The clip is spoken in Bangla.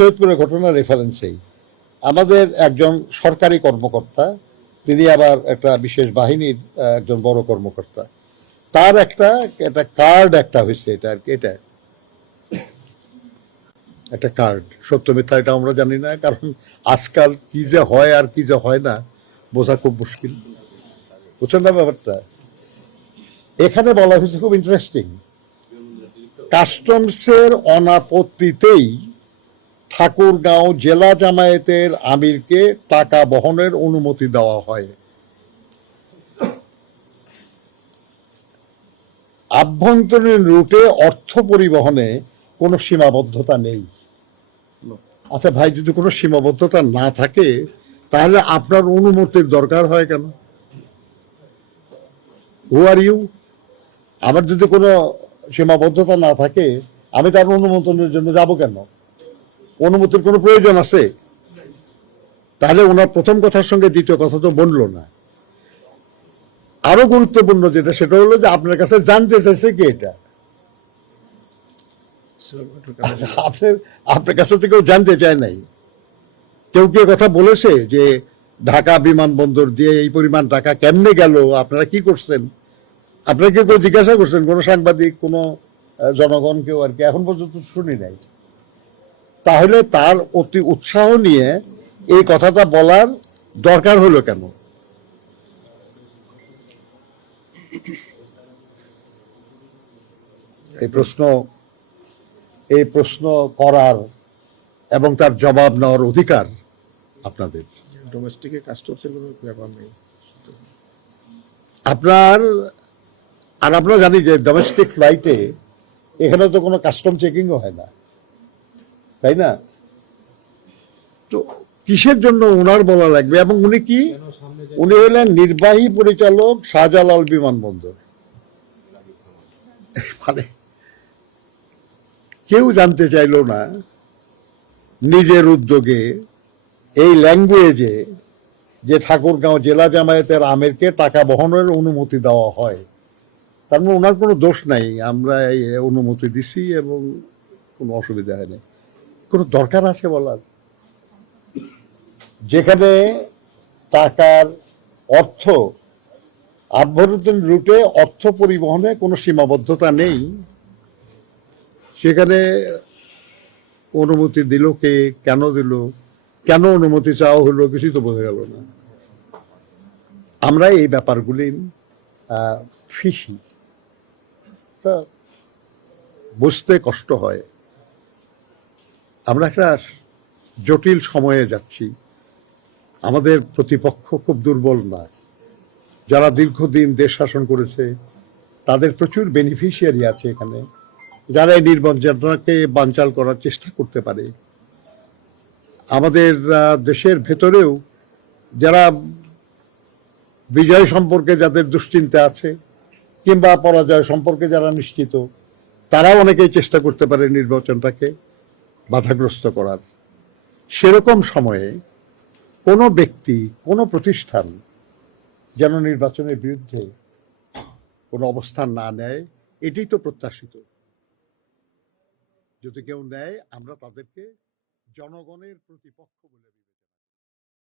সৈয়দপুরের ঘটনা রেফারেন্সেই আমাদের একজন সরকারি কর্মকর্তা, তিনি আবার একটা বিশেষ বাহিনীর একজন বড় কর্মকর্তা, তার একটা কার্ড একটা হয়েছে, এটা আর কি, এটা একটা কার্ড, সত্য মিথ্যা এটা আমরা জানি না, কারণ আজকাল কি যে হয় আর কি যে হয় না বোঝা খুব মুশকিল, বুঝছেন না ব্যাপারটা। এখানে বলা হয়েছে খুব ইন্টারেস্টিং, কাস্টমসের অনাপত্তিতেই ঠাকুরগাঁও জেলা জামায়াতের আমিরকে টাকা বহনের অনুমতি দেওয়া হয়। আভ্যন্তরীণ রুটে অর্থ পরিবহনে কোনো সীমাবদ্ধতা নেই। আচ্ছা ভাই, যদি কোনো সীমাবদ্ধতা না থাকে তাহলে আপনার অনুমতির দরকার হয় কেন? হু আর ইউ? আমার যদি কোনো সীমাবদ্ধতা না থাকে আমি তার অনুমোদনের জন্য যাব কেন? অনুমতির কোনো প্রয়োজন আছে? তাহলে ওনার প্রথম কথার সঙ্গে দ্বিতীয় কথা তো বললো না। আরো গুরুত্বপূর্ণ যেটা, সেটা হলো যে আপনার কাছে জানতে চাইছে কি এটা, আপনার কাছে তো কেউ জানতে চায় নাই। কেউ কি কথা বলেছে যে ঢাকা বিমানবন্দর দিয়ে এই পরিমাণ টাকা কেমনে গেল, আপনারা কি করছেন? আপনারা কেউ জিজ্ঞাসা করছেন? কোনো সাংবাদিক, কোনো জনগণ, কেউ আর কি এখন পর্যন্ত শুনি নাই। তাহলে তার অতি উৎসাহ নিয়ে এই কথাটা বলার দরকার হলো কেন? এই প্রশ্ন করার এবং তার জবাব নেওয়ার অধিকার আপনাদের। ডোমেস্টিকে কাস্টমসের কোনো ব্যাপার নেই আপনার, আর আমরা জানি যে ডোমেস্টিক ফ্লাইটে এখানে তো কোনো কাস্টম চেকিংও হয় না, তাই না? তো কিসের জন্য ওনার বলা লাগবে? এবং উনি কি, উনি হলেন নির্বাহী পরিচালক শাহজালাল বিমানবন্দর। মানে কেউ জানতে চাইল না নিজের উদ্যোগে এই ল্যাঙ্গুয়েজে যে ঠাকুরগাঁও জেলা জামায়াতের আমিরকে টাকা বহনের অনুমতি দেওয়া হয়। তার মানে ওনার কোনো দোষ নাই, আমরা এই অনুমতি দিছি এবং কোনো অসুবিধা হয়নি। কোনো দরকার আছে বলার? যেখানে টাকার অর্থ আভ্যন্তরীণ রুটে অর্থ পরিবহনে কোনো সীমাবদ্ধতা নেই, সেখানে অনুমতি দিল কে, কেন দিল, কেন অনুমতি চাওয়া হলো, কিছুই তো বোঝা গেল না। আমরা এই ব্যাপারগুলি ফিসি, তা বুঝতে কষ্ট হয়। আমরা একটা জটিল সময়ে যাচ্ছি। আমাদের প্রতিপক্ষ খুব দুর্বল না, যারা দীর্ঘদিন দেশ শাসন করেছে তাদের প্রচুর বেনিফিশিয়ারি আছে এখানে, যারা এই নির্বাচনটাকে বানচাল করার চেষ্টা করতে পারে। আমাদের দেশের ভেতরেও যারা বিজয় সম্পর্কে যাদের দুশ্চিন্তা আছে কিংবা পরাজয় সম্পর্কে যারা নিশ্চিত, তারাও অনেকেই চেষ্টা করতে পারে নির্বাচনটাকে বাধাগ্রস্ত করার। সেরকম সময়ে কোনো ব্যক্তি, কোনো প্রতিষ্ঠান যেন নির্বাচনের বিরুদ্ধে কোনো অবস্থান না নেয়, এটাই তো প্রত্যাশিত। যদি কেউ নেয় আমরা তাদেরকে জনগণের প্রতিপক্ষ বলে